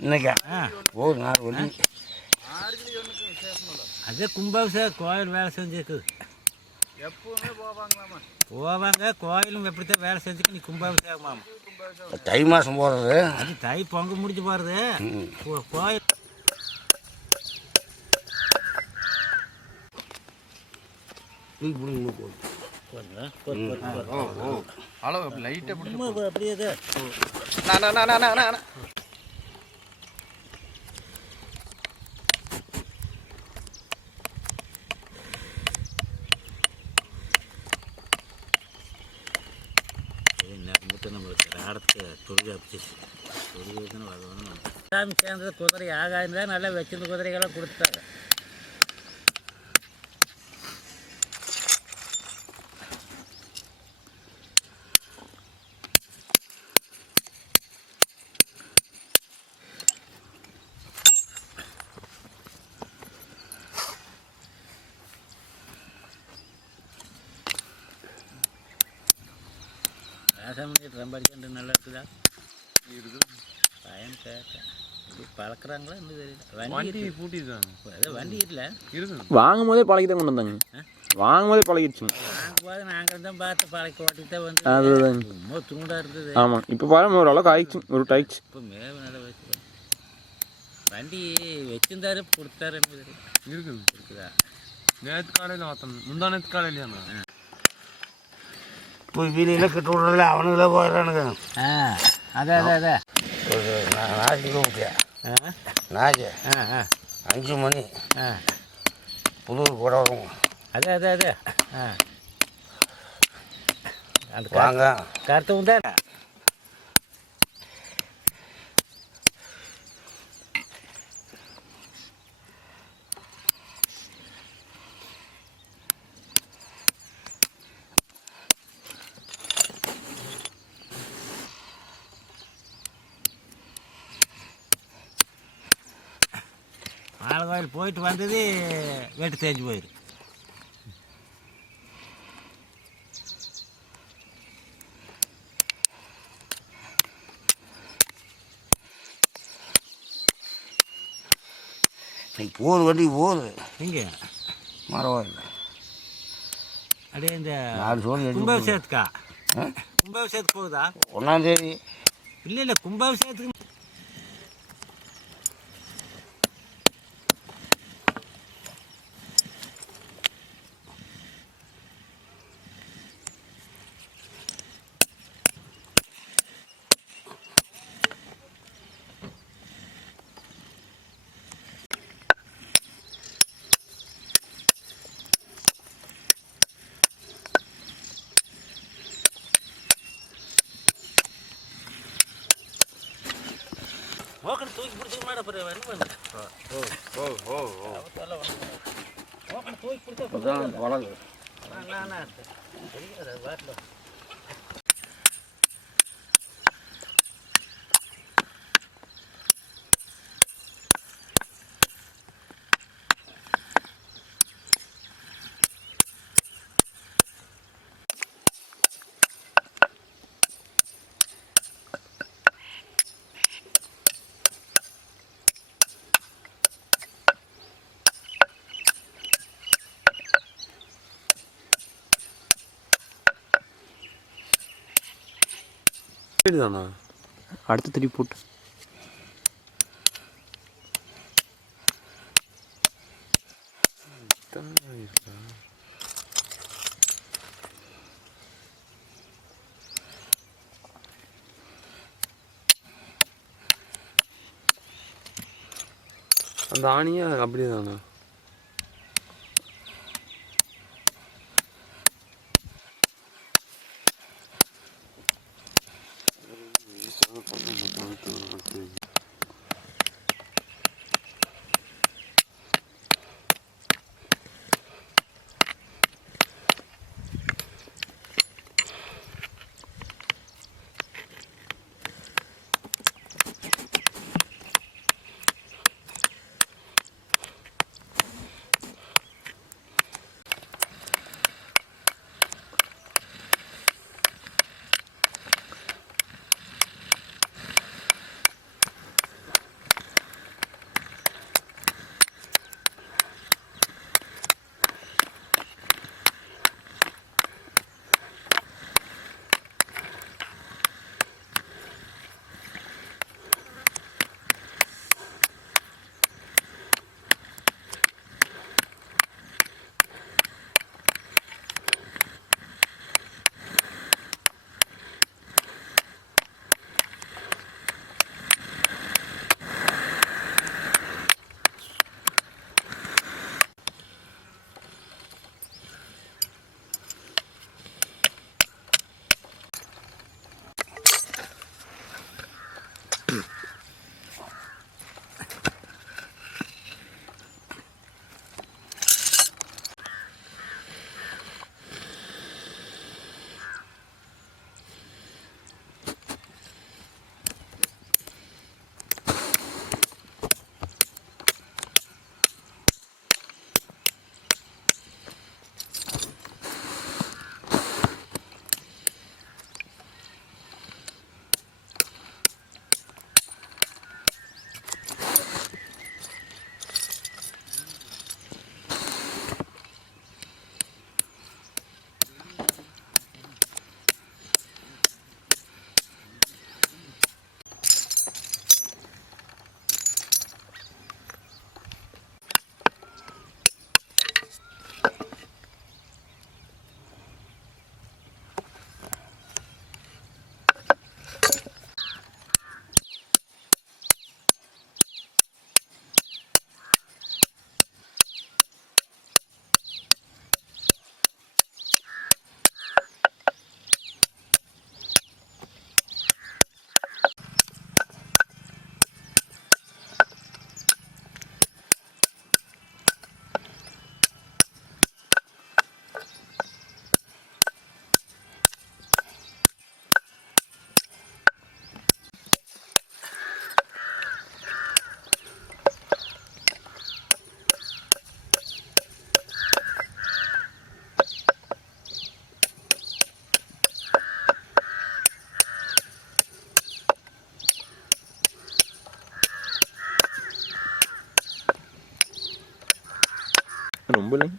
இன்னைக்கா ஆ. ஒரு நாள் ஒளி அதே கும்பாபிஷேகம் கோயில் வேலை போவாங்களாமா? போவாங்க கோயிலும் எப்படித்தான் வேலை செஞ்சுக்கு நீ கும்பாபிஷேகமாமா. தை மாதம் போகிறது அது தை பொங்க முடிஞ்சு போகிறது கோயில் தூக்கி பிடிங்க போகுது அளவு லைட்டாக பிடிச்சி அப்படியே. நான் சாமி சேர்ந்தது குதிரை ஆகாயம் தான் நல்லா வச்சிருந்த குதிரைகள்லாம் கொடுத்தாங்க விவசாயம் பண்ணிட்டு ரொம்ப அடிச்சுட்டு நல்லா இருக்குதா? பையன் கேட்க இப்படி பழக்கிறாங்களா இன்னும் தெரியல. வண்டி. பூட்டிருக்காங்க. அது வண்டி இல்லை. இருக்குது வாங்கும் போதே பழகி தான் கொண்டு வந்தாங்க. வாங்கும் போதே பழகிடுச்சுங்க. நாங்கள் போது நாங்கள் தான் பார்த்து பழக்க ஓட்டிட்டு தான் வந்து அதுதாங்க. ரொம்ப துண்டா இருந்தது. ஆமாம் இப்போ பாருங்க ஓரளவுக்கு ஆயிடுச்சு ஒரு டாய்ச்சு இப்போ மேவு நல்லா வச்சு வண்டி வச்சிருந்தாரு கொடுத்தாரு இருக்குது இருக்குதா? நேற்று காலையில் பார்த்தோம். முந்தா நேற்று காலையிலையாண்ணா போய் வீதியில் கட்டு விட்றதுல அவனுங்களே போயிடறானுங்க. ஆ அதான் அதான் அதான் நா- நாளைக்கு கூப்பிட்டியா? ஆ. நாளைக்கு? ஆ ஆ. அஞ்சு மணி. ஆ. புதூர் கூட வரும். அதான் அதான் அதான் ஆ. அந்த வாங்க. கருத்தவும் தான் மாலை கோயில் போயிட்டு வந்தது வெட்டு தேஞ்சு போயிரு. நீ போகுது வண்டி போகுது இங்கே மரவாயில் அப்படியே இந்த நாலு எடுத்து கும்பாபிஷேகத்துக்கா? கும்பாபிஷேகத்துக்கு போகுதா? ஒன்றாந்தேதி இல்லை இல்லை கும்பாபிஷேகத்துக்கு வளர்ந்து. சரிதாண்ணா அடுத்த திருப்பி போட்டு. அந்த ஆணியே அப்படியே தானே ரொம்ப இல்லைங்க